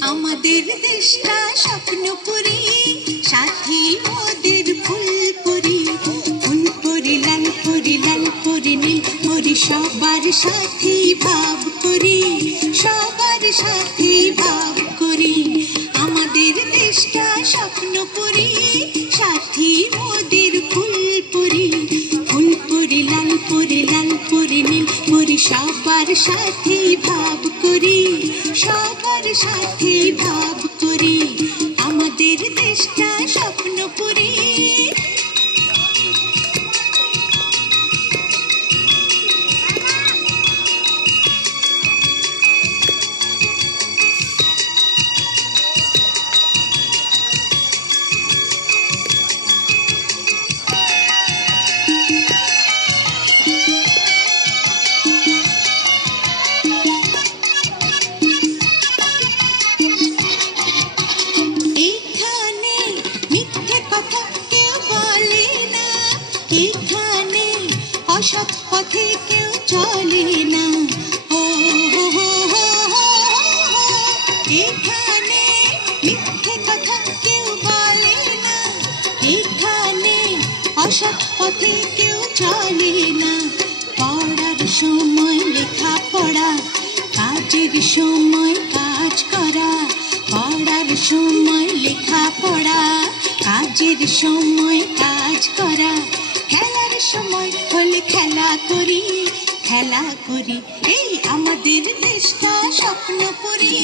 আমাদের দেশটা স্বপ্নপুরী, সাথী মোদের ফুলপুরি। ফুলপুরি লালপুরি লালপুরি নীলপুরি, সবার সাথে ভাব করি, সবার সাথে ভাব করি। আমাদের দেশটা স্বপ্নপুরী, সাথী মোদের ফুলপুরি। ফুলপুরি লালপুরি লালপুরি নীলপুরি, সবার সাথে ভাব করি, সবার সাথে ভাব করি। আমাদের দেশটা স্বপ্নপুরী। এখানে অসৎ পথে কেউ চলে না। ও এখানে মিথ্যে কথা কেউ বলে না। এখানে অসৎ পথে কেউ চলে না। পড়ার সময় লেখা পড়া, কাজের সময় কাজ করা। পড়ার সময় লেখা পড়া, কাজের সময় কাজ করা। খেলার সময় হলে খেলা করি, খেলা করি। এই আমাদের দেশটা স্বপ্নপুরী।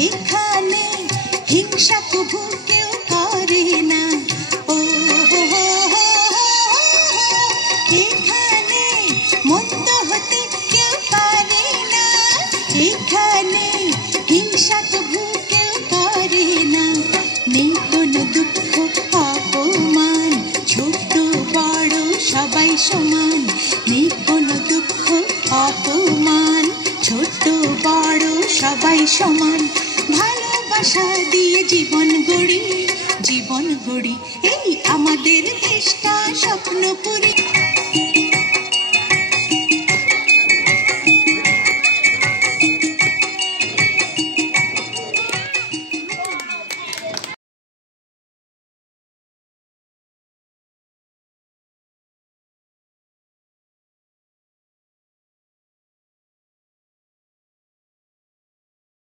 এখানে হিংসা কবু কেউ করে না। ও এখানে মন্দ হতে কেউ পারে না। এখানে হিংসা কবু কেউ করে না। নেই কোনো দুঃখ অপমান, ছোট বড় সবাই সমান। নেই কোনো দুঃখ অপমান, ছোট বড় সবাই সমান। ভালোবাসা দিয়ে জীবন গড়ি, জীবন গড়ি। এই আমাদের দেশটা স্বপ্নপুরী।